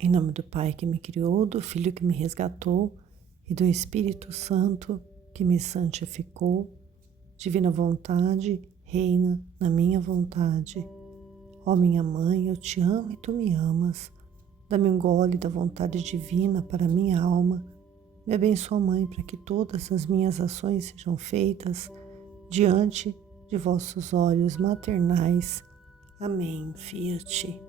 Em nome do Pai que me criou, do Filho que me resgatou e do Espírito Santo que me santificou, divina vontade, reina na minha vontade. Ó minha mãe, eu te amo e tu me amas. Dá-me um gole da vontade divina para a minha alma. Me abençoa, Mãe, para que todas as minhas ações sejam feitas diante de vossos olhos maternais. Amém. Fiat.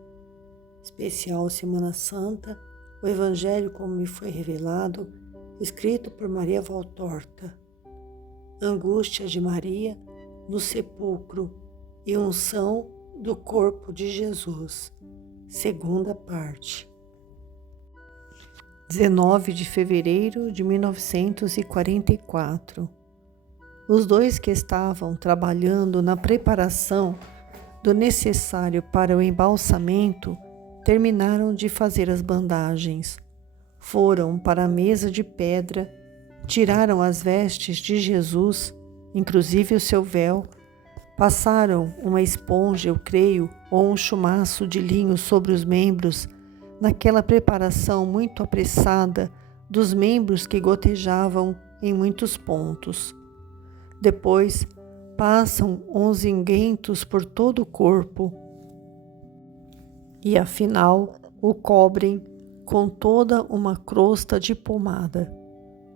Especial Semana Santa, o Evangelho como me foi revelado, escrito por Maria Valtorta. Angústia de Maria no sepulcro e unção do corpo de Jesus. Segunda parte. 19 de fevereiro de 1944. Os dois que estavam trabalhando na preparação do necessário para o embalsamento terminaram de fazer as bandagens. Foram para a mesa de pedra, tiraram as vestes de Jesus, inclusive o seu véu, passaram uma esponja, eu creio, ou um chumaço de linho sobre os membros, naquela preparação muito apressada dos membros que gotejavam em muitos pontos. Depois, passam uns unguentos por todo o corpo e, afinal, o cobrem com toda uma crosta de pomada.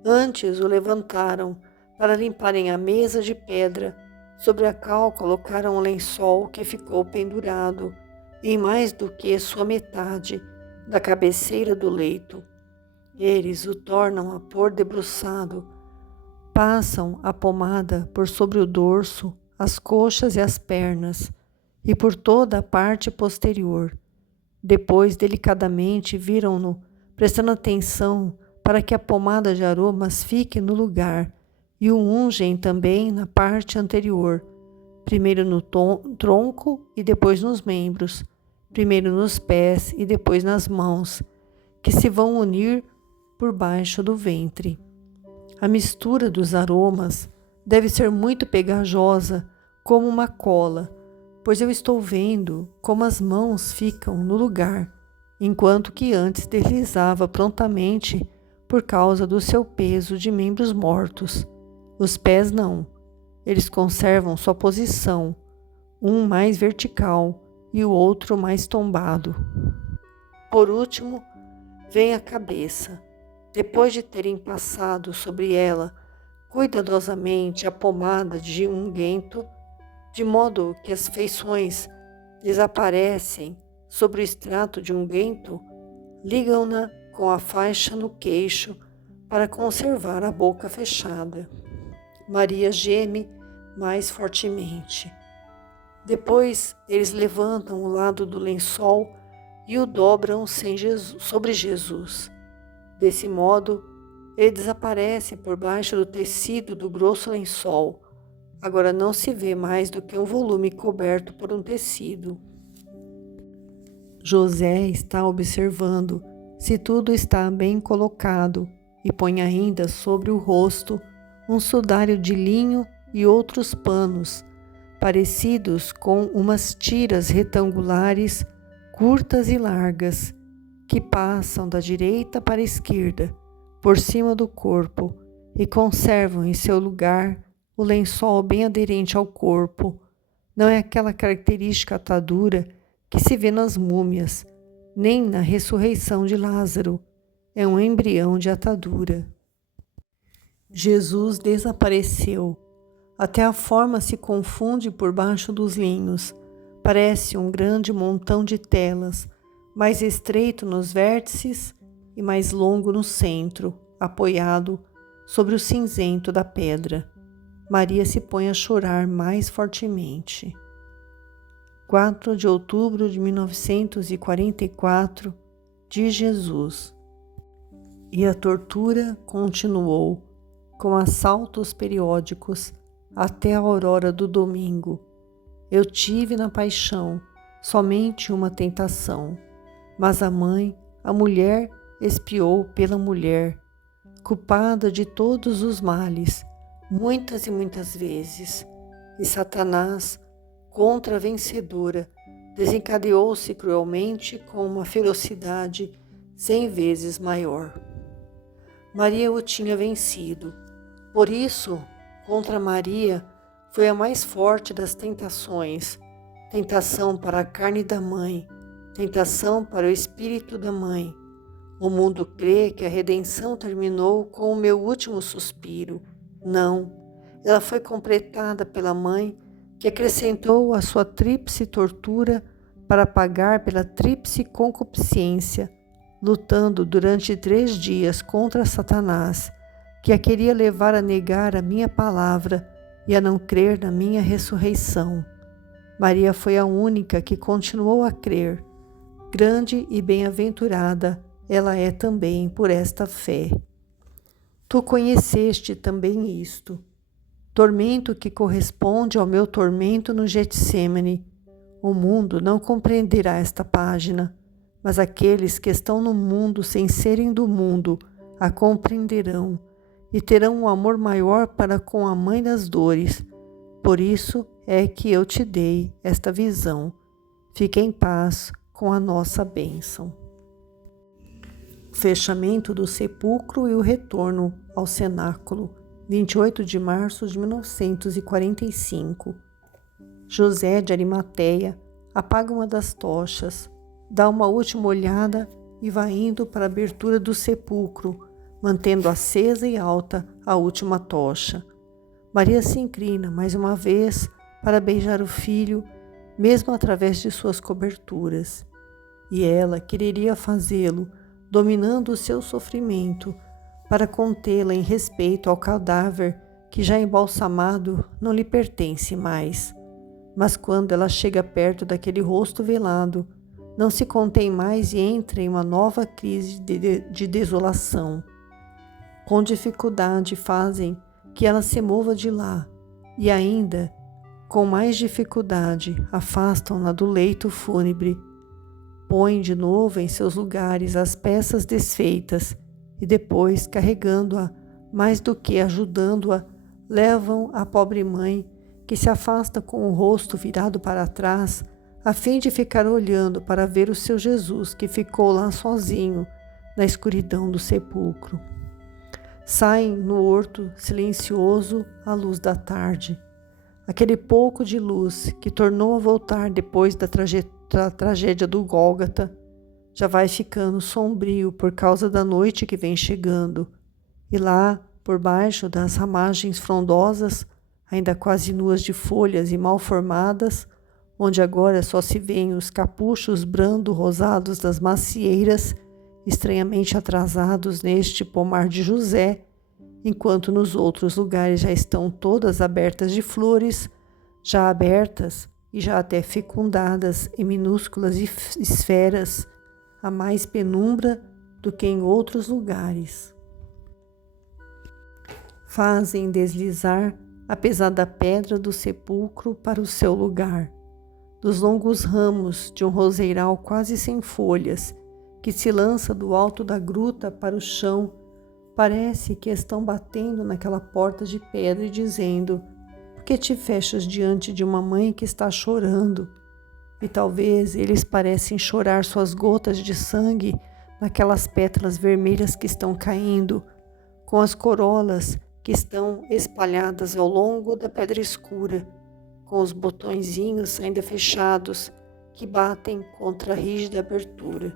Antes o levantaram para limparem a mesa de pedra, sobre a qual colocaram um lençol que ficou pendurado em mais do que sua metade da cabeceira do leito. Eles o tornam a pôr debruçado, passam a pomada por sobre o dorso, as coxas e as pernas, e por toda a parte posterior. Depois, delicadamente, viram-no, prestando atenção para que a pomada de aromas fique no lugar, e o ungem também na parte anterior, primeiro no tronco e depois nos membros, primeiro nos pés e depois nas mãos, que se vão unir por baixo do ventre. A mistura dos aromas deve ser muito pegajosa, como uma cola, pois eu estou vendo como as mãos ficam no lugar, enquanto que antes deslizava prontamente por causa do seu peso de membros mortos. Os pés não, eles conservam sua posição, um mais vertical e o outro mais tombado. Por último, vem a cabeça. Depois de terem passado sobre ela cuidadosamente a pomada de unguento, de modo que as feições desaparecem sobre o extrato de unguento, ligam-na com a faixa no queixo para conservar a boca fechada. Maria geme mais fortemente. Depois eles levantam o lado do lençol e o dobram sobre Jesus. Desse modo, ele desaparece por baixo do tecido do grosso lençol. Agora não se vê mais do que um volume coberto por um tecido. José está observando se tudo está bem colocado e põe ainda sobre o rosto um sudário de linho e outros panos, parecidos com umas tiras retangulares, curtas e largas, que passam da direita para a esquerda, por cima do corpo, e conservam em seu lugar o lençol bem aderente ao corpo. Não é aquela característica atadura que se vê nas múmias, nem na ressurreição de Lázaro. É um embrião de atadura. Jesus desapareceu. Até a forma se confunde por baixo dos linhos. Parece um grande montão de telas, mais estreito nos vértices e mais longo no centro, apoiado sobre o cinzento da pedra. Maria se põe a chorar mais fortemente. 4 de outubro de 1944, de Jesus. E a tortura continuou, com assaltos periódicos, até a aurora do domingo. Eu tive na paixão somente uma tentação, mas a mãe, a mulher, expiou pela mulher, culpada de todos os males, muitas e muitas vezes. E Satanás, contra-vencedora, desencadeou-se cruelmente com uma ferocidade 100 vezes maior. Maria o tinha vencido. Por isso, contra Maria foi a mais forte das tentações, tentação para a carne da mãe, tentação para o espírito da mãe. O mundo crê que a redenção terminou com o meu último suspiro. Não, ela foi completada pela mãe, que acrescentou a sua tríplice tortura para pagar pela tríplice concupiscência, lutando durante 3 dias contra Satanás, que a queria levar a negar a minha palavra e a não crer na minha ressurreição. Maria foi a única que continuou a crer. Grande e bem-aventurada ela é também por esta fé. Tu conheceste também isto. Tormento que corresponde ao meu tormento no Getsêmani. O mundo não compreenderá esta página, mas aqueles que estão no mundo sem serem do mundo a compreenderão e terão um amor maior para com a mãe das dores. Por isso é que eu te dei esta visão. Fique em paz com a nossa bênção. O fechamento do sepulcro e o retorno ao cenáculo, 28 de março de 1945. José de Arimateia apaga uma das tochas, dá uma última olhada e vai indo para a abertura do sepulcro, mantendo acesa e alta a última tocha. Maria se inclina mais uma vez para beijar o filho, mesmo através de suas coberturas. E ela quereria fazê-lo, dominando o seu sofrimento, para contê-la em respeito ao cadáver que, já embalsamado, não lhe pertence mais. Mas quando ela chega perto daquele rosto velado, não se contém mais e entra em uma nova crise de desolação. Com dificuldade fazem que ela se mova de lá, e ainda, com mais dificuldade, afastam-na do leito fúnebre. Põem de novo em seus lugares as peças desfeitas e depois, carregando-a, mais do que ajudando-a, levam a pobre mãe, que se afasta com o rosto virado para trás, a fim de ficar olhando para ver o seu Jesus, que ficou lá sozinho, na escuridão do sepulcro. Saem no horto silencioso à luz da tarde. Aquele pouco de luz que tornou a voltar depois da tragédia do Gólgota já vai ficando sombrio por causa da noite que vem chegando. E lá, por baixo das ramagens frondosas, ainda quase nuas de folhas e mal formadas, onde agora só se veem os capuchos brando-rosados das macieiras, estranhamente atrasados neste pomar de José, enquanto nos outros lugares já estão todas abertas de flores, já abertas e já até fecundadas em minúsculas esferas, a mais penumbra do que em outros lugares. Fazem deslizar a pesada pedra do sepulcro para o seu lugar, dos longos ramos de um roseiral quase sem folhas, que se lança do alto da gruta para o chão. Parece que estão batendo naquela porta de pedra e dizendo: por que te fechas diante de uma mãe que está chorando? E talvez eles parecem chorar suas gotas de sangue naquelas pétalas vermelhas que estão caindo, com as corolas que estão espalhadas ao longo da pedra escura, com os botõezinhos ainda fechados que batem contra a rígida abertura.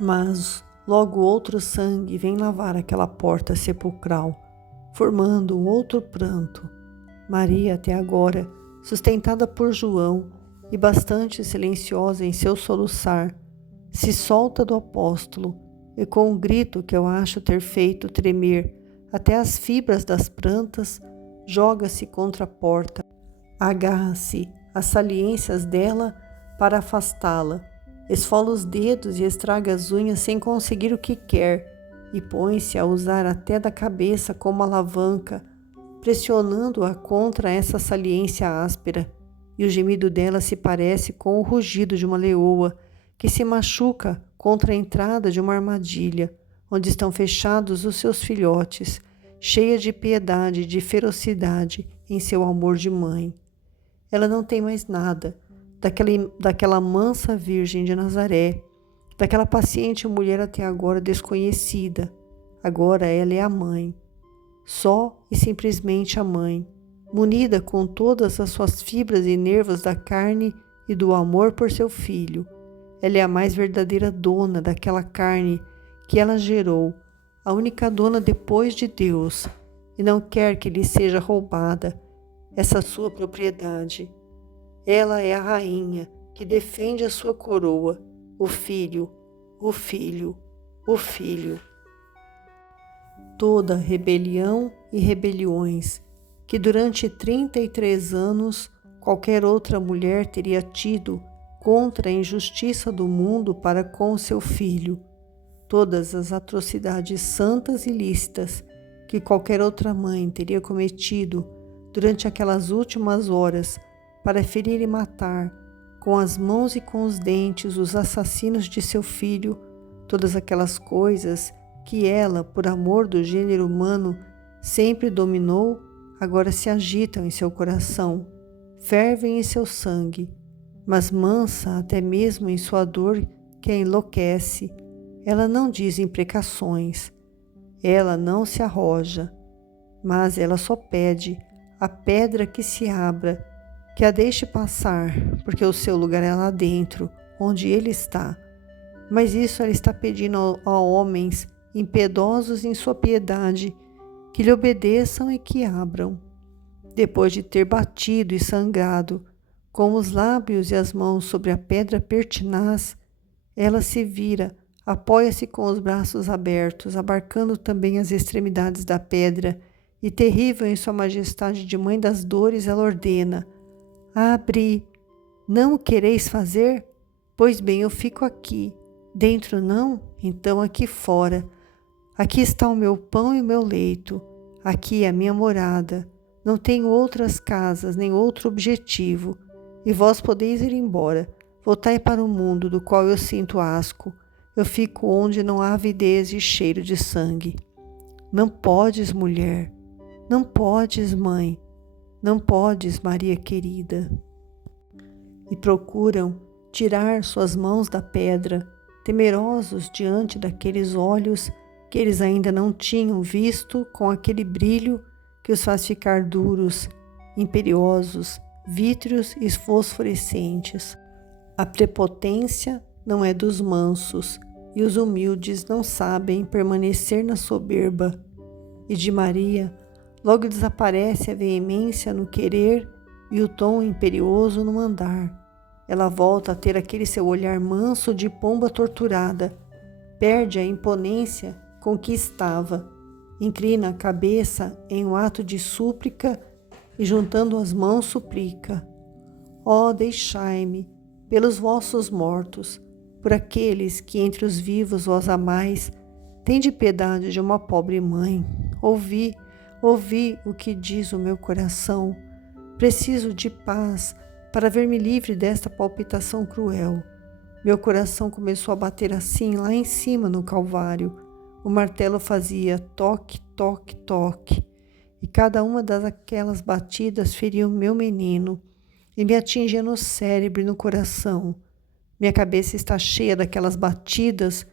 Mas logo outro sangue vem lavar aquela porta sepulcral, formando um outro pranto. Maria, até agora, sustentada por João e bastante silenciosa em seu soluçar, se solta do apóstolo e, com um grito que eu acho ter feito tremer até as fibras das plantas, joga-se contra a porta, agarra-se às saliências dela para afastá-la, esfola os dedos e estraga as unhas sem conseguir o que quer e põe-se a usar até da cabeça como alavanca, pressionando-a contra essa saliência áspera, e o gemido dela se parece com o rugido de uma leoa que se machuca contra a entrada de uma armadilha, onde estão fechados os seus filhotes, cheia de piedade e de ferocidade em seu amor de mãe. Ela não tem mais nada daquela mansa Virgem de Nazaré, daquela paciente mulher até agora desconhecida. Agora ela é a mãe, só e simplesmente a mãe, munida com todas as suas fibras e nervos da carne e do amor por seu filho. Ela é a mais verdadeira dona daquela carne que ela gerou, a única dona depois de Deus, e não quer que lhe seja roubada essa sua propriedade. Ela é a rainha que defende a sua coroa, o filho, o filho, o filho. Toda rebelião e rebeliões que durante 33 anos qualquer outra mulher teria tido contra a injustiça do mundo para com seu filho, todas as atrocidades santas e lícitas que qualquer outra mãe teria cometido durante aquelas últimas horas para ferir e matar com as mãos e com os dentes os assassinos de seu filho, todas aquelas coisas que ela, por amor do gênero humano, sempre dominou, agora se agitam em seu coração, fervem em seu sangue, mas mansa até mesmo em sua dor que a enlouquece. Ela não diz imprecações, ela não se arroja, mas ela só pede a pedra que se abra, que a deixe passar, porque o seu lugar é lá dentro, onde ele está. Mas isso ela está pedindo a homens impiedosos em sua piedade, que lhe obedeçam e que abram. Depois de ter batido e sangrado, com os lábios e as mãos sobre a pedra pertinaz, ela se vira, apoia-se com os braços abertos, abarcando também as extremidades da pedra, e terrível em sua majestade de mãe das dores, ela ordena: abre, não o quereis fazer? Pois bem, eu fico aqui. Dentro não? Então aqui fora. Aqui está o meu pão e o meu leito. Aqui é a minha morada. Não tenho outras casas, nem outro objetivo. E vós podeis ir embora. Voltai para o mundo do qual eu sinto asco. Eu fico onde não há avidez e cheiro de sangue. Não podes, mulher. Não podes, mãe. Não podes, Maria querida. E procuram tirar suas mãos da pedra, temerosos diante daqueles olhos que eles ainda não tinham visto, com aquele brilho que os faz ficar duros, imperiosos, vítreos e fosforescentes. A prepotência não é dos mansos, e os humildes não sabem permanecer na soberba. E de Maria logo desaparece a veemência no querer e o tom imperioso no mandar. Ela volta a ter aquele seu olhar manso de pomba torturada, perde a imponência com que estava, inclina a cabeça em um ato de súplica e, juntando as mãos, suplica: ó, deixai-me, pelos vossos mortos, por aqueles que entre os vivos vós amais, tende piedade de uma pobre mãe. Ouvi o que diz o meu coração. Preciso de paz para ver-me livre desta palpitação cruel. Meu coração começou a bater assim lá em cima no Calvário. O martelo fazia toque, toque, toque, e cada uma daquelas batidas feria o meu menino e me atingia no cérebro e no coração. Minha cabeça está cheia daquelas batidas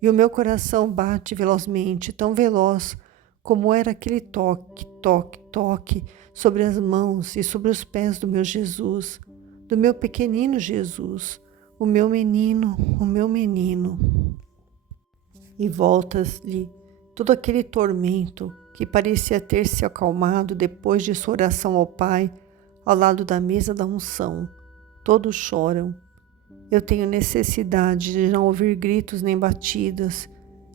e o meu coração bate velozmente, tão veloz como era aquele toque, toque, toque sobre as mãos e sobre os pés do meu Jesus, do meu pequenino Jesus, o meu menino, o meu menino. E volta-lhe todo aquele tormento que parecia ter se acalmado depois de sua oração ao Pai, ao lado da mesa da unção. Todos choram. Eu tenho necessidade de não ouvir gritos nem batidas,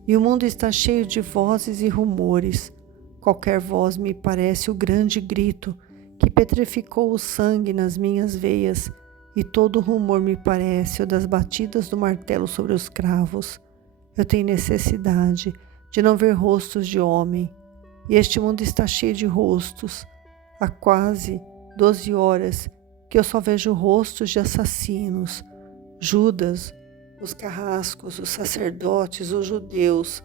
e o mundo está cheio de vozes e rumores. Qualquer voz me parece o grande grito que petrificou o sangue nas minhas veias, e todo rumor me parece o das batidas do martelo sobre os cravos. Eu tenho necessidade de não ver rostos de homem, e este mundo está cheio de rostos. Há quase 12 horas que eu só vejo rostos de assassinos. Judas, os carrascos, os sacerdotes, os judeus,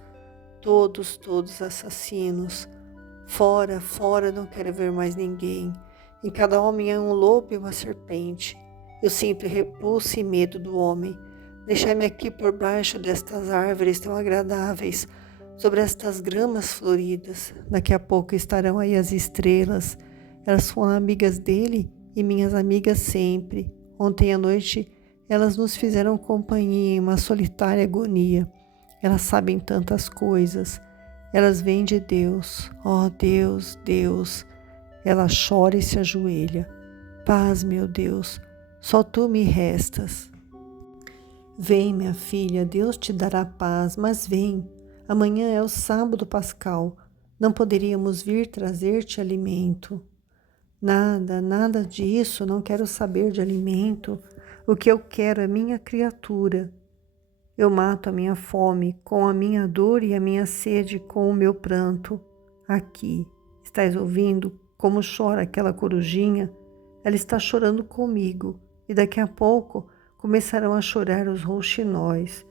todos assassinos. Fora, fora, não quero ver mais ninguém. Em cada homem é um lobo e uma serpente. Eu sinto repulsa e medo do homem, Deixai-me aqui por baixo destas árvores tão agradáveis, sobre estas gramas floridas. Daqui a pouco estarão aí as estrelas. Elas foram amigas dele e minhas amigas sempre. Ontem à noite elas nos fizeram companhia em uma solitária agonia. Elas sabem tantas coisas. Elas vêm de Deus. Oh, Deus, Deus. Ela chora e se ajoelha. Paz, meu Deus, só tu me restas. Vem, minha filha, Deus te dará paz, mas vem. Amanhã é o sábado pascal. Não poderíamos vir trazer-te alimento. Nada disso, não quero saber de alimento. O que eu quero é minha criatura. Eu mato a minha fome com a minha dor e a minha sede com o meu pranto. Aqui, estás ouvindo como chora aquela corujinha? Ela está chorando comigo e daqui a pouco começarão a chorar os rouxinóis.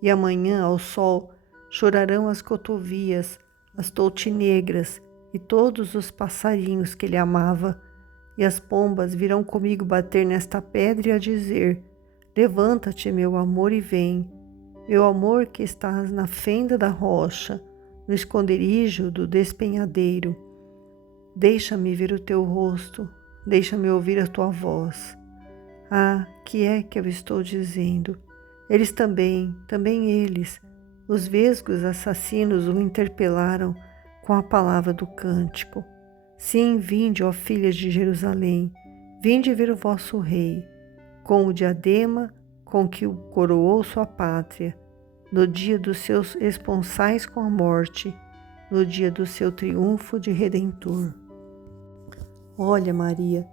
E amanhã, ao sol, chorarão as cotovias, as toutinegras e todos os passarinhos que ele amava. E as pombas virão comigo bater nesta pedra e a dizer: levanta-te, meu amor, e vem. Meu amor que estás na fenda da rocha, no esconderijo do despenhadeiro. Deixa-me ver o teu rosto, deixa-me ouvir a tua voz. Ah, que é que eu estou dizendo? Eles também eles, os vesgos assassinos o interpelaram com a palavra do cântico. Sim, vinde, ó filhas de Jerusalém, vinde ver o vosso rei, com o diadema com que o coroou sua pátria, no dia dos seus esponsais com a morte, no dia do seu triunfo de Redentor. Olha, Maria,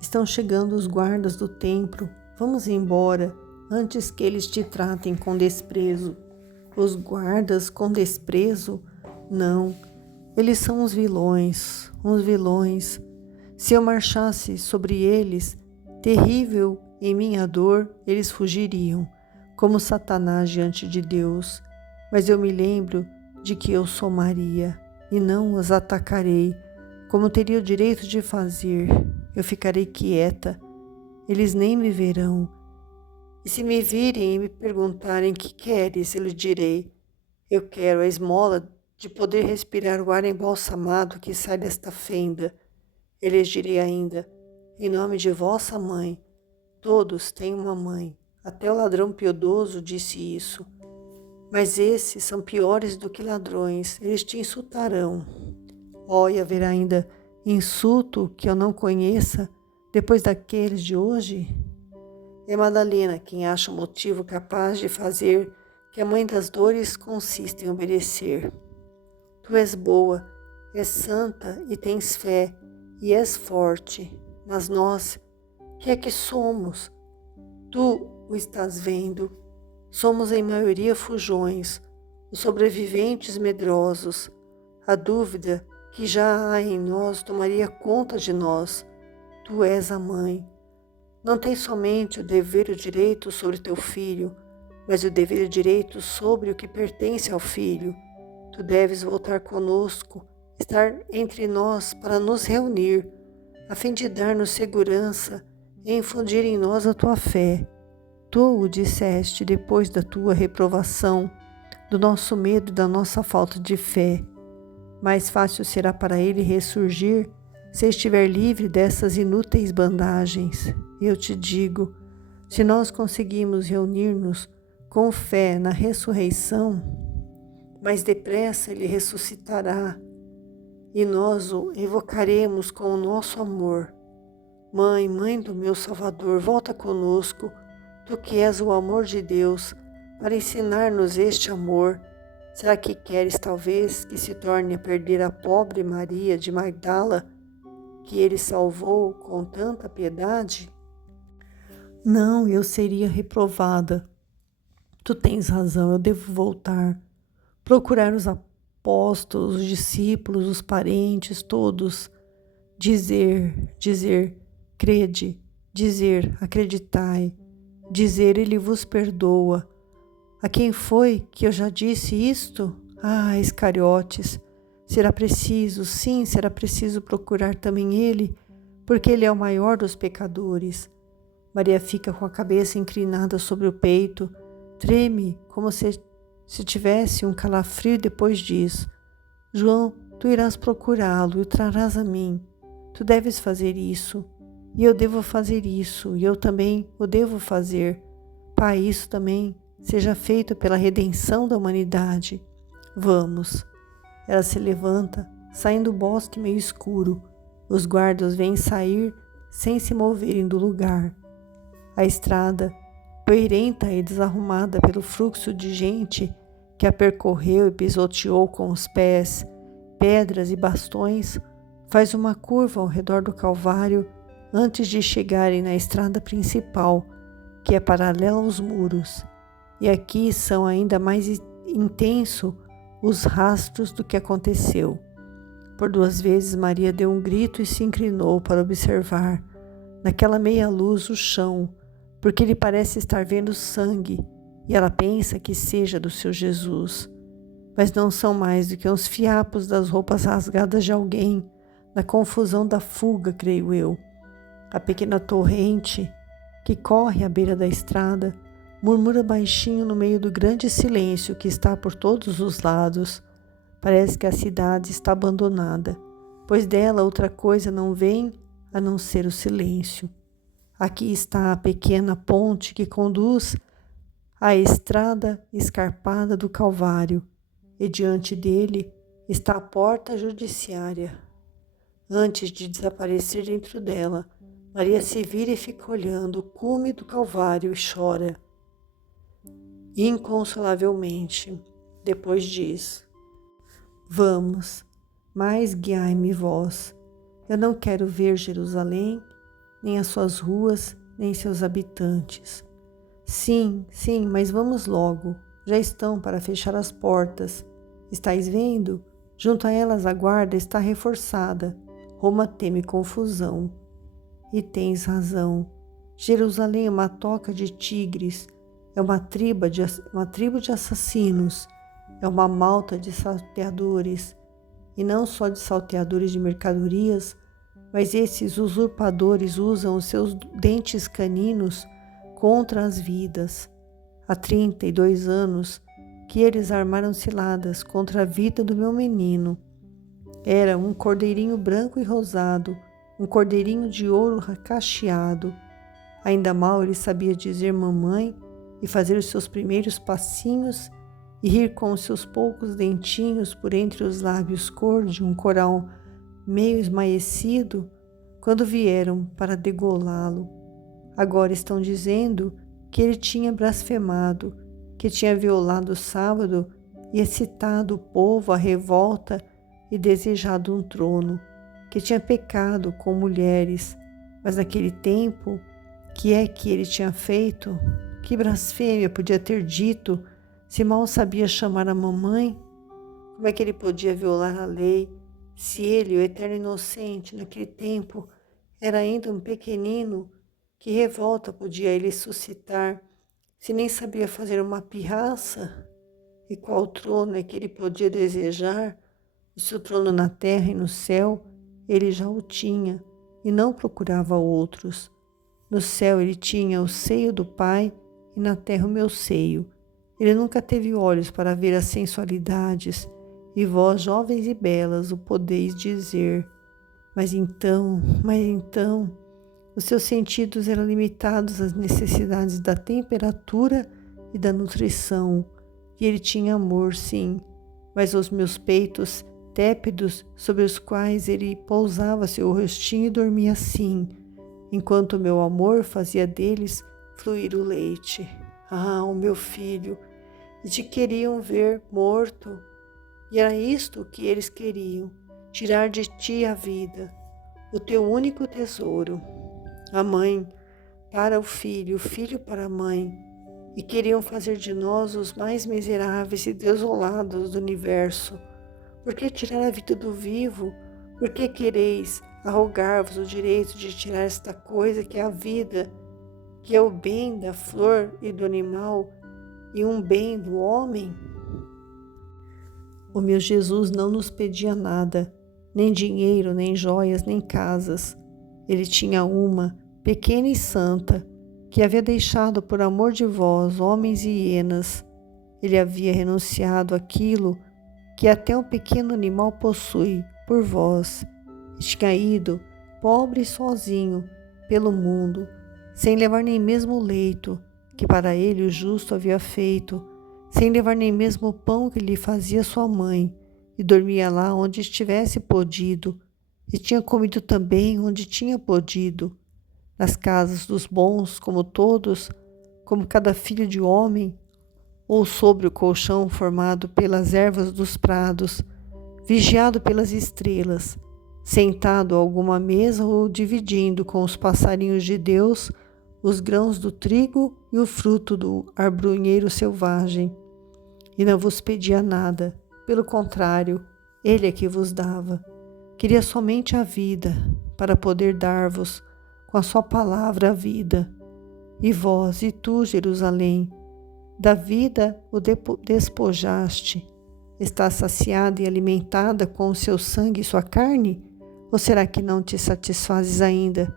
estão chegando os guardas do templo. Vamos embora, antes que eles te tratem com desprezo. Os guardas com desprezo? Não, eles são uns vilões. Se eu marchasse sobre eles, terrível em minha dor, eles fugiriam, como Satanás diante de Deus. Mas eu me lembro de que eu sou Maria, e não os atacarei, como teria o direito de fazer. Eu ficarei quieta, eles nem me verão. E se me virem e me perguntarem: que queres? Eu lhe direi: eu quero a esmola de poder respirar o ar embalsamado que sai desta fenda. Eu lhes direi ainda: em nome de vossa mãe. Todos têm uma mãe. Até o ladrão piedoso disse isso. Mas esses são piores do que ladrões. Eles te insultarão. Oh, e haverá ainda insulto que eu não conheça depois daqueles de hoje? É Madalena quem acha o motivo capaz de fazer que a mãe das dores consista em obedecer. Tu és boa, és santa e tens fé, e és forte. Mas nós, que é que somos? Tu o estás vendo. Somos em maioria fujões, os sobreviventes medrosos. A dúvida que já há em nós tomaria conta de nós. Tu és a mãe. Não tens somente o dever e o direito sobre teu filho, mas o dever e o direito sobre o que pertence ao filho. Tu deves voltar conosco, estar entre nós para nos reunir, a fim de dar-nos segurança e infundir em nós a tua fé. Tu o disseste depois da tua reprovação, do nosso medo e da nossa falta de fé. Mais fácil será para ele ressurgir se estiver livre dessas inúteis bandagens. Eu te digo, se nós conseguimos reunir-nos com fé na ressurreição, mais depressa ele ressuscitará e nós o evocaremos com o nosso amor. Mãe, mãe do meu Salvador, volta conosco, tu que és o amor de Deus, para ensinar-nos este amor. Será que queres talvez que se torne a perder a pobre Maria de Magdala, que ele salvou com tanta piedade? Não, eu seria reprovada. Tu tens razão, eu devo voltar, procurar os apóstolos, os discípulos, os parentes, todos, dizer, crede, dizer, acreditai, dizer, ele vos perdoa. A quem foi que eu já disse isto? Ah, Iscariotes, será preciso, sim, será preciso procurar também ele, porque ele é o maior dos pecadores. Maria fica com a cabeça inclinada sobre o peito, Treme como se tivesse um calafrio e depois diz: João, tu irás procurá-lo e o trarás a mim. Tu deves fazer isso, e eu devo fazer isso, e eu também o devo fazer. Pai, isso também seja feito pela redenção da humanidade. Vamos. Ela se levanta, saindo do bosque meio escuro. Os guardas vêm sair sem se moverem do lugar. A estrada, poeirenta e desarrumada pelo fluxo de gente que a percorreu e pisoteou com os pés, pedras e bastões, faz uma curva ao redor do Calvário antes de chegarem na estrada principal, que é paralela aos muros. E aqui são ainda mais intensos os rastros do que aconteceu. Por 2 vezes Maria deu um grito e se inclinou para observar, naquela meia luz, o chão, porque lhe parece estar vendo sangue, e ela pensa que seja do seu Jesus. Mas não são mais do que uns fiapos das roupas rasgadas de alguém, na confusão da fuga, creio eu. A pequena torrente, que corre à beira da estrada, murmura baixinho no meio do grande silêncio que está por todos os lados. Parece que a cidade está abandonada, pois dela outra coisa não vem a não ser o silêncio. Aqui está a pequena ponte que conduz à estrada escarpada do Calvário, e diante dele está a porta judiciária. Antes de desaparecer dentro dela, Maria se vira e fica olhando o cume do Calvário e chora inconsolavelmente. Depois diz: Vamos, mas guiai-me vós. Eu não quero ver Jerusalém, nem as suas ruas, nem seus habitantes. Sim, mas vamos logo. Já estão para fechar as portas. Estais vendo? Junto a elas a guarda está reforçada. Roma teme confusão. E tens razão. Jerusalém é uma toca de tigres, é uma tribo de assassinos, é uma malta de salteadores, e não só de salteadores de mercadorias, mas esses usurpadores usam os seus dentes caninos contra as vidas. Há 32 anos que eles armaram ciladas contra a vida do meu menino. Era um cordeirinho branco e rosado, um cordeirinho de ouro cacheado. Ainda mal ele sabia dizer mamãe e fazer os seus primeiros passinhos e rir com os seus poucos dentinhos por entre os lábios cor de um coral meio esmaecido, quando vieram para degolá-lo. Agora estão dizendo que ele tinha blasfemado, que tinha violado o sábado e excitado o povo à revolta e desejado um trono, que tinha pecado com mulheres. Mas naquele tempo, que é que ele tinha feito? Que blasfêmia podia ter dito, se mal sabia chamar a mamãe? Como é que ele podia violar a lei, se ele, o eterno inocente, naquele tempo, era ainda um pequenino? Que revolta podia ele suscitar, se nem sabia fazer uma pirraça? E qual trono é que ele podia desejar? O seu trono na terra e no céu, ele já o tinha, e não procurava outros. No céu ele tinha o seio do Pai, e na terra o meu seio. Ele nunca teve olhos para ver as sensualidades, e vós, jovens e belas, o podeis dizer. Mas então, os seus sentidos eram limitados às necessidades da temperatura e da nutrição, e ele tinha amor, sim, mas os meus peitos tépidos sobre os quais ele pousava seu rostinho e dormia assim, enquanto o meu amor fazia deles fluir o leite. Ah, o meu filho, e te queriam ver morto, e era isto que eles queriam, tirar de ti a vida, o teu único tesouro. A mãe para o filho para a mãe, e queriam fazer de nós os mais miseráveis e desolados do universo. Por que tirar a vida do vivo? Por que quereis arrogar-vos o direito de tirar esta coisa que é a vida, que é o bem da flor e do animal, e um bem do homem? O meu Jesus não nos pedia nada, nem dinheiro, nem joias, nem casas. Ele tinha uma, pequena e santa, que havia deixado por amor de vós, homens e hienas. Ele havia renunciado àquilo que até um pequeno animal possui por vós, e tinha ido, pobre e sozinho, pelo mundo, sem levar nem mesmo o leito que para ele o justo havia feito, sem levar nem mesmo o pão que lhe fazia sua mãe, e dormia lá onde estivesse podido, e tinha comido também onde tinha podido, nas casas dos bons, como todos, como cada filho de homem, ou sobre o colchão formado pelas ervas dos prados, vigiado pelas estrelas, sentado a alguma mesa ou dividindo com os passarinhos de Deus os grãos do trigo e o fruto do arbrunheiro selvagem. E não vos pedia nada, pelo contrário, ele é que vos dava. Queria somente a vida, para poder dar-vos, com a sua palavra, a vida. E vós, e tu, Jerusalém, da vida o despojaste. Está saciada e alimentada com o seu sangue e sua carne? Ou será que não te satisfazes ainda?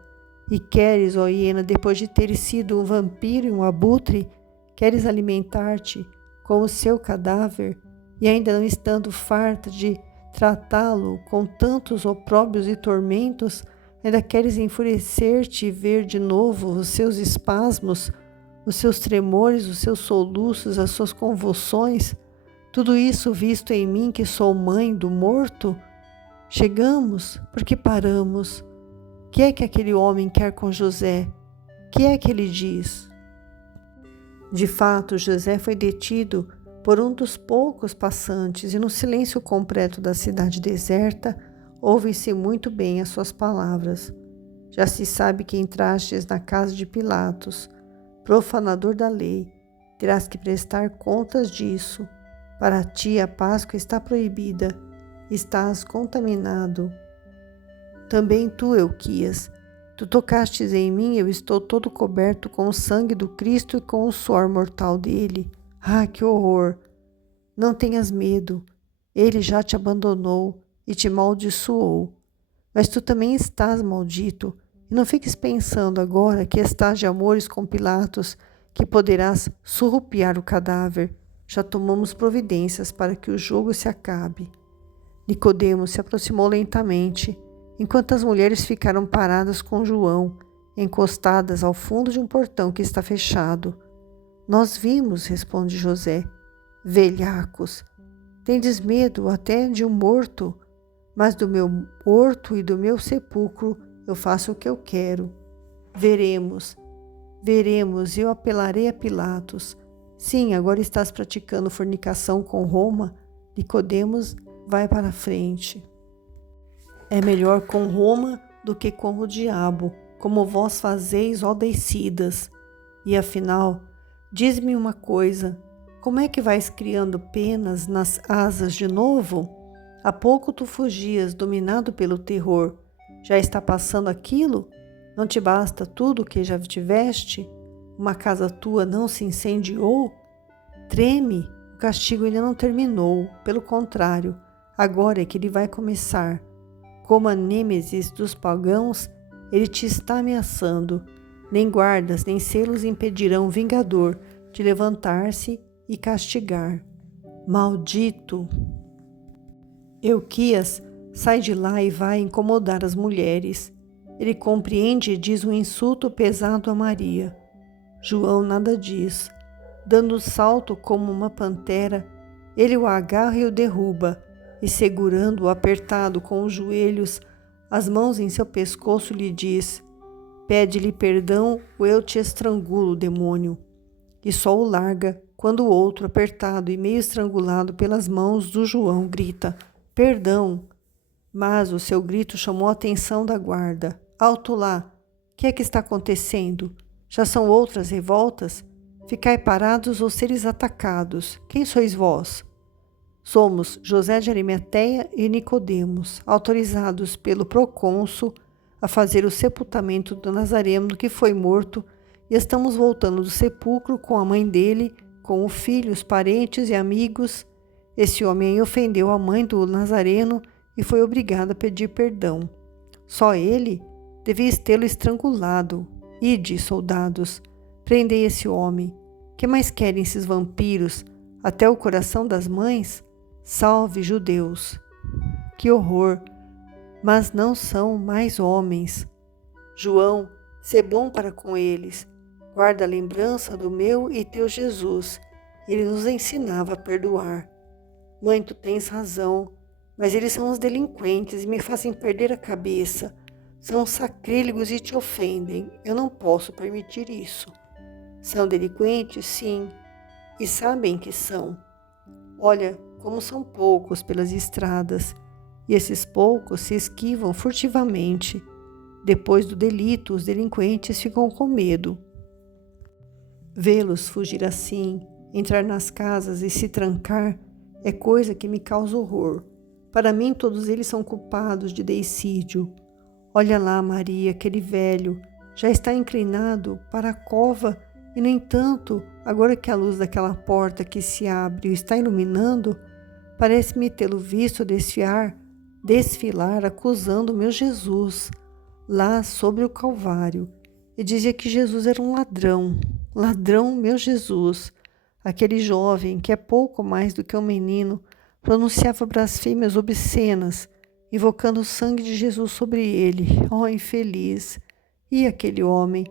E queres, ó hiena, depois de teres sido um vampiro e um abutre, queres alimentar-te com o seu cadáver, e ainda não estando farta de tratá-lo com tantos opróbrios e tormentos, ainda queres enfurecer-te e ver de novo os seus espasmos, os seus tremores, os seus soluços, as suas convulsões, tudo isso visto em mim que sou mãe do morto? Chegamos, porque paramos. Que é que aquele homem quer com José? Que é que ele diz? De fato, José foi detido por um dos poucos passantes, e no silêncio completo da cidade deserta, ouvem-se muito bem as suas palavras. Já se sabe que entrastes na casa de Pilatos, profanador da lei. Terás que prestar contas disso. Para ti a Páscoa está proibida. Estás contaminado. Também tu, Euquias, tu tocastes em mim, eu estou todo coberto com o sangue do Cristo e com o suor mortal dele. Ah, que horror! Não tenhas medo, ele já te abandonou e te amaldiçoou. Mas tu também estás maldito, e não fiques pensando agora que estás de amores com Pilatos, que poderás surrupiar o cadáver. Já tomamos providências para que o jogo se acabe. Nicodemo se aproximou lentamente, enquanto as mulheres ficaram paradas com João, encostadas ao fundo de um portão que está fechado. Nós vimos, responde José. Velhacos, tendes medo até de um morto, mas do meu morto e do meu sepulcro eu faço o que eu quero. Veremos, eu apelarei a Pilatos. Sim, agora estás praticando fornicação com Roma. Nicodemos vai para a frente. É melhor com Roma do que com o diabo, como vós fazeis, ó deicidas. E afinal, diz-me uma coisa, como é que vais criando penas nas asas de novo? Há pouco tu fugias, dominado pelo terror. Já está passando aquilo? Não te basta tudo o que já tiveste? Uma casa tua não se incendiou? Treme, o castigo ainda não terminou, pelo contrário, agora é que ele vai começar. Como a nêmesis dos pagãos, ele te está ameaçando. Nem guardas, nem selos impedirão o vingador de levantar-se e castigar. Maldito! Euquias sai de lá e vai incomodar as mulheres. Ele compreende e diz um insulto pesado a Maria. João nada diz. Dando salto como uma pantera, ele o agarra e o derruba, e segurando-o apertado com os joelhos, as mãos em seu pescoço, lhe diz: pede-lhe perdão ou eu te estrangulo, demônio. E só o larga quando o outro, apertado e meio estrangulado pelas mãos do João, grita: perdão! Mas o seu grito chamou a atenção da guarda. Alto lá! Que é que está acontecendo? Já são outras revoltas? Ficai parados ou seres atacados. Quem sois vós? Somos José de Arimateia e Nicodemos, autorizados pelo procônsul a fazer o sepultamento do Nazareno que foi morto, e estamos voltando do sepulcro com a mãe dele, com o filho, os parentes e amigos. Esse homem ofendeu a mãe do Nazareno e foi obrigado a pedir perdão. Só ele? Devias tê-lo estrangulado. Ide, soldados, Prendei esse homem. Que mais querem esses vampiros? Até o coração das mães? Salve, judeus! Que horror! Mas não são mais homens. João, sê bom para com eles. Guarda a lembrança do meu e teu Jesus. Ele nos ensinava a perdoar. Mãe, tu tens razão, mas eles são os delinquentes e me fazem perder a cabeça. São sacrílegos e te ofendem. Eu não posso permitir isso. São delinquentes, sim, e sabem que são. Olha como são poucos pelas estradas, e esses poucos se esquivam furtivamente. Depois do delito, os delinquentes ficam com medo. Vê-los fugir assim, entrar nas casas e se trancar, é coisa que me causa horror. Para mim, todos eles são culpados de deicídio. Olha lá, Maria, aquele velho, já está inclinado para a cova e, no entanto, agora que a luz daquela porta que se abre o está iluminando, parece-me tê-lo visto desfilar acusando meu Jesus, lá sobre o Calvário. E dizia que Jesus era um ladrão. Ladrão, meu Jesus. Aquele jovem, que é pouco mais do que um menino, pronunciava blasfêmias obscenas, invocando o sangue de Jesus sobre ele. Oh, infeliz! E aquele homem,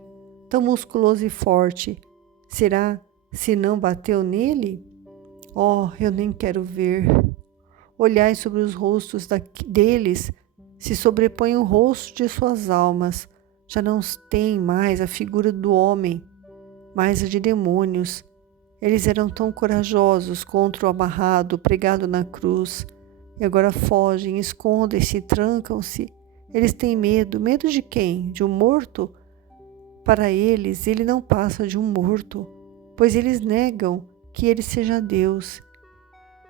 tão musculoso e forte, será se não bateu nele? Oh, eu nem quero ver. Olhai sobre os rostos deles, se sobrepõe o rosto de suas almas. Já não tem mais a figura do homem, mas a de demônios. Eles eram tão corajosos contra o amarrado pregado na cruz, e agora fogem, escondem-se, trancam-se. Eles têm medo. Medo de quem? De um morto? Para eles, ele não passa de um morto, pois eles negam que ele seja Deus.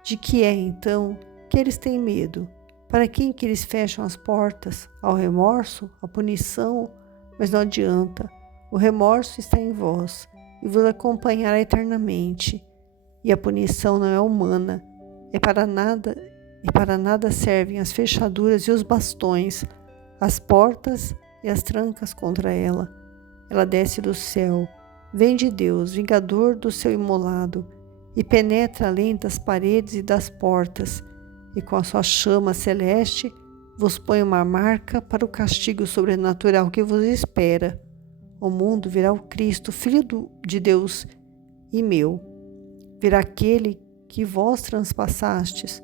De que é, então, que eles têm medo? Para quem que eles fecham as portas? Ao remorso? À punição? Mas não adianta. O remorso está em vós e vos acompanhará eternamente. E a punição não é humana. Para nada servem as fechaduras e os bastões, as portas e as trancas contra ela. Ela desce do céu, vem de Deus, vingador do seu imolado, e penetra além das paredes e das portas, e com a sua chama celeste vos põe uma marca para o castigo sobrenatural que vos espera. O mundo verá o Cristo, Filho de Deus e meu. Verá aquele que vós transpassastes,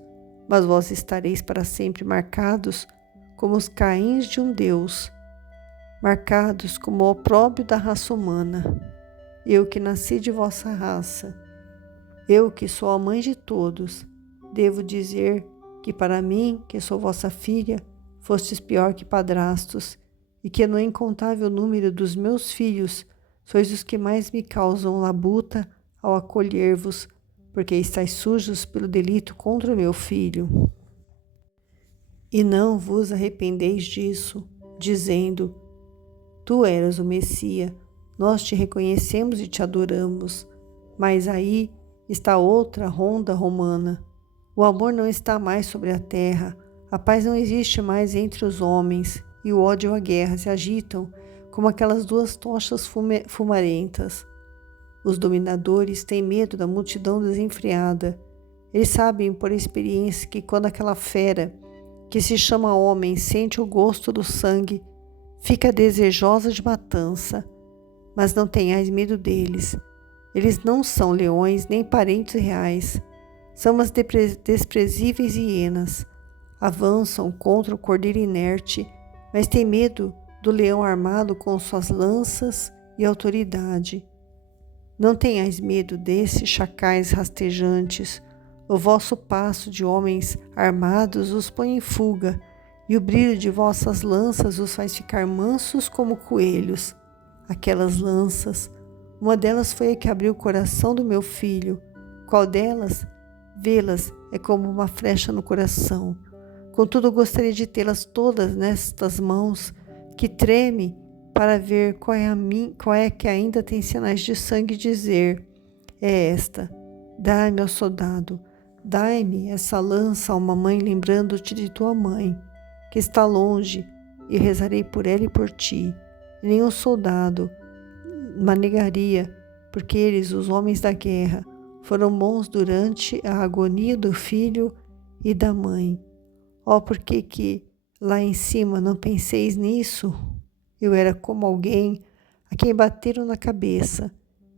mas vós estareis para sempre marcados como os Caíns de um Deus, marcados como o opróbrio da raça humana. Eu que nasci de vossa raça, eu que sou a mãe de todos, devo dizer que para mim, que sou vossa filha, fostes pior que padrastos, e que no incontável número dos meus filhos sois os que mais me causam labuta ao acolher-vos, porque estáis sujos pelo delito contra o meu filho. E não vos arrependeis disso, dizendo: Tu eras o Messias, nós te reconhecemos e te adoramos. Mas aí está outra ronda romana. O amor não está mais sobre a terra, a paz não existe mais entre os homens, e o ódio e a guerra se agitam como aquelas duas tochas fumarentas. Os dominadores têm medo da multidão desenfreada. Eles sabem por experiência que quando aquela fera, que se chama homem, sente o gosto do sangue, fica desejosa de matança. Mas não tenhais medo deles. Eles não são leões nem parentes reais. São umas desprezíveis hienas. Avançam contra o cordeiro inerte, mas têm medo do leão armado com suas lanças e autoridade. Não tenhais medo desses chacais rastejantes. O vosso passo de homens armados os põe em fuga, e o brilho de vossas lanças os faz ficar mansos como coelhos. Aquelas lanças, uma delas foi a que abriu o coração do meu filho. Qual delas? Vê-las é como uma flecha no coração. Contudo, gostaria de tê-las todas nestas mãos, que treme para ver qual é que ainda tem sinais de sangue, e dizer: é esta. Dai-me, ó soldado, dai-me essa lança, ó mamãe, lembrando-te de tua mãe, que está longe, e rezarei por ela e por ti. Nenhum soldado manegaria, porque eles, os homens da guerra, foram bons durante a agonia do filho e da mãe. Oh, por que lá em cima não penseis nisso? Eu era como alguém a quem bateram na cabeça.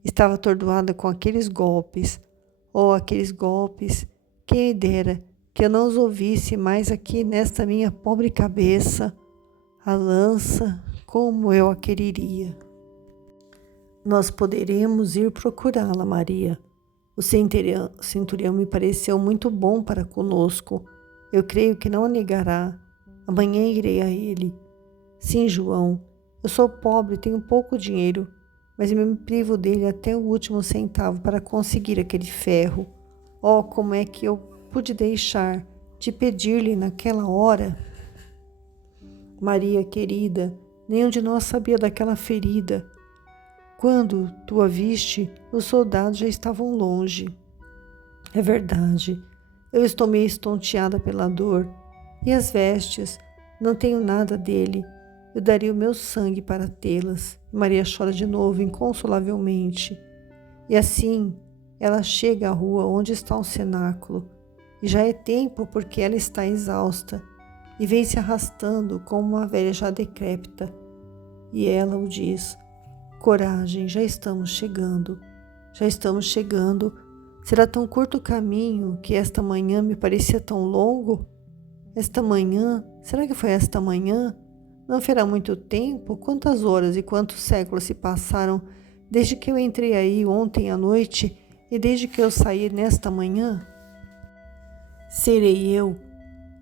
Estava atordoada com aqueles golpes. Oh, aqueles golpes! Quem dera que eu não os ouvisse mais aqui nesta minha pobre cabeça. A lança, como eu a quereria. Nós poderemos ir procurá-la, Maria. O centurião me pareceu muito bom para conosco. Eu creio que não a negará. Amanhã irei a ele. Sim, João, eu sou pobre e tenho pouco dinheiro, mas me privo dele até o último centavo para conseguir aquele ferro. Oh, como é que eu pude deixar de pedir-lhe naquela hora? Maria, querida, nenhum de nós sabia daquela ferida. Quando tu a viste, os soldados já estavam longe. É verdade, eu estou meio estonteada pela dor. E as vestes? Não tenho nada dele. Eu daria o meu sangue para tê-las. Maria chora de novo, inconsolavelmente. E assim, ela chega à rua onde está o cenáculo. E já é tempo porque ela está exausta. E vem se arrastando como uma velha já decrépita. E ela o diz: coragem, já estamos chegando. Já estamos chegando. Será tão curto o caminho que esta manhã me parecia tão longo? Esta manhã? Será que foi esta manhã? Não fará muito tempo? Quantas horas e quantos séculos se passaram desde que eu entrei aí ontem à noite e desde que eu saí nesta manhã? Serei eu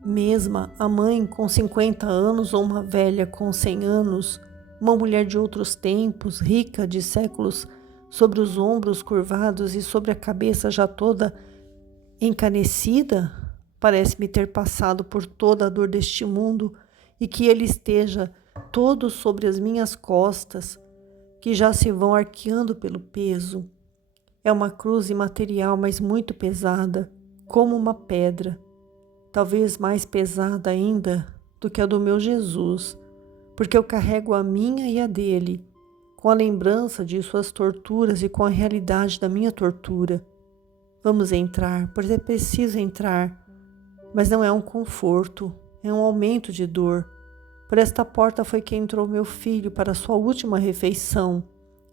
mesma a mãe com 50 anos ou uma velha com 100 anos, uma mulher de outros tempos, rica de séculos, sobre os ombros curvados e sobre a cabeça já toda encanecida? Parece-me ter passado por toda a dor deste mundo e que ele esteja todo sobre as minhas costas, que já se vão arqueando pelo peso. É uma cruz imaterial, mas muito pesada, como uma pedra, talvez mais pesada ainda do que a do meu Jesus, porque eu carrego a minha e a dele, com a lembrança de suas torturas e com a realidade da minha tortura. Vamos entrar, pois é preciso entrar, mas não é um conforto, é um aumento de dor. Por esta porta foi que entrou meu filho para sua última refeição,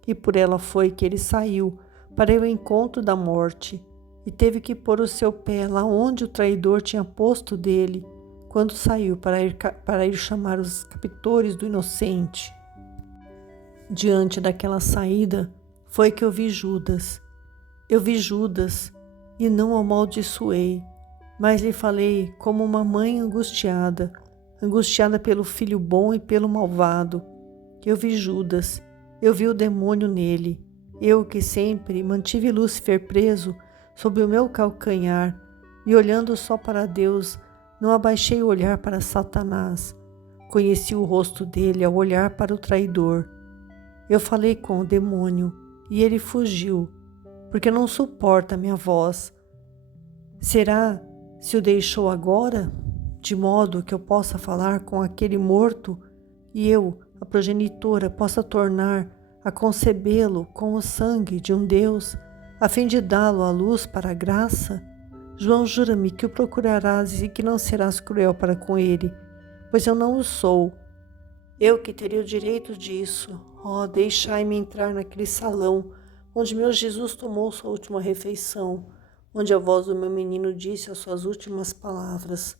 e por ela foi que ele saiu para o encontro da morte, e teve que pôr o seu pé lá onde o traidor tinha posto dele, quando saiu para ir chamar os captores do inocente. Diante daquela saída foi que eu vi Judas. Eu vi Judas e não o amaldiçoei, mas lhe falei como uma mãe angustiada pelo filho bom e pelo malvado. Eu vi Judas, eu vi o demônio nele. Eu que sempre mantive Lúcifer preso sob o meu calcanhar e olhando só para Deus, não abaixei o olhar para Satanás. Conheci o rosto dele ao olhar para o traidor. Eu falei com o demônio e ele fugiu, porque não suporta minha voz. Será se o deixou agora, de modo que eu possa falar com aquele morto e eu, a progenitora, possa tornar a concebê-lo com o sangue de um Deus, a fim de dá-lo à luz para a graça? João, jura-me que o procurarás e que não serás cruel para com ele, pois eu não o sou. Eu que teria o direito disso. Oh, deixai-me entrar naquele salão onde meu Jesus tomou sua última refeição, onde a voz do meu menino disse as suas últimas palavras.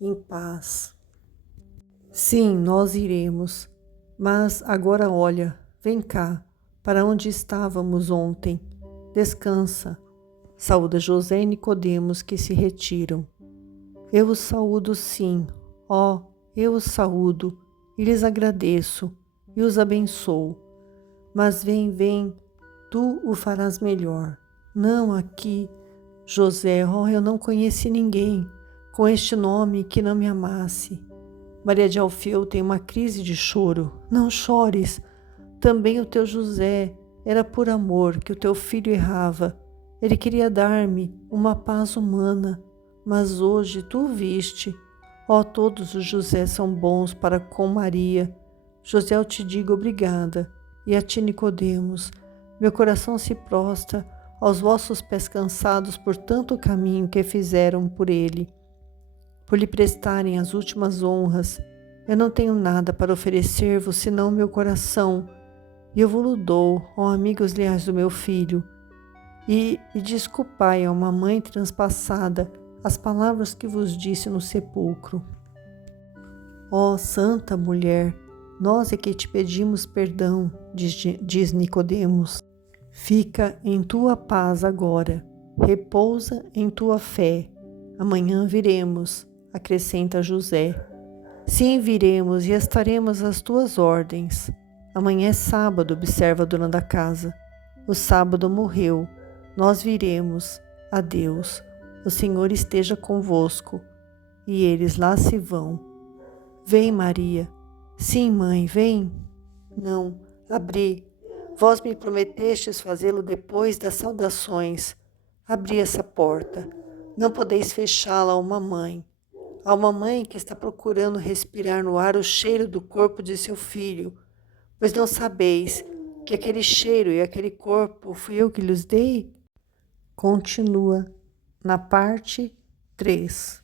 Em paz. Sim, nós iremos. Mas agora olha, vem cá, para onde estávamos ontem. Descansa. Saúda José e Nicodemos que se retiram. Eu os saúdo sim, ó, eu os saúdo e lhes agradeço e os abençoo. Mas vem, tu o farás melhor. Não aqui, José, ó, eu não conheci ninguém com este nome que não me amasse. Maria de Alfeu tem uma crise de choro. Não chores. Também o teu José era por amor que o teu filho errava. Ele queria dar-me uma paz humana, mas hoje tu o viste. Ó, todos os José são bons para com Maria. José, eu te digo obrigada, E a ti, Nicodemos, meu coração se prostra aos vossos pés cansados por tanto caminho que fizeram por ele. Por lhe prestarem as últimas honras, eu não tenho nada para oferecer-vos senão meu coração, e eu vos dou, ó amigos leais do meu filho, e desculpai a uma mãe transpassada as palavras que vos disse no sepulcro. Ó santa mulher, nós é que te pedimos perdão, diz Nicodemos. Fica em tua paz agora, repousa em tua fé. Amanhã viremos, acrescenta José. Sim, viremos e estaremos às tuas ordens. Amanhã é sábado, observa a dona da casa. O sábado morreu, nós viremos. Adeus, o Senhor esteja convosco. E eles lá se vão. Vem, Maria. Sim, mãe, vem. Não, abri. Vós me prometestes fazê-lo depois das saudações. Abri essa porta. Não podeis fechá-la a uma mãe. A uma mãe que está procurando respirar no ar o cheiro do corpo de seu filho, pois não sabeis que aquele cheiro e aquele corpo fui eu que lhes dei? Continua na parte 3.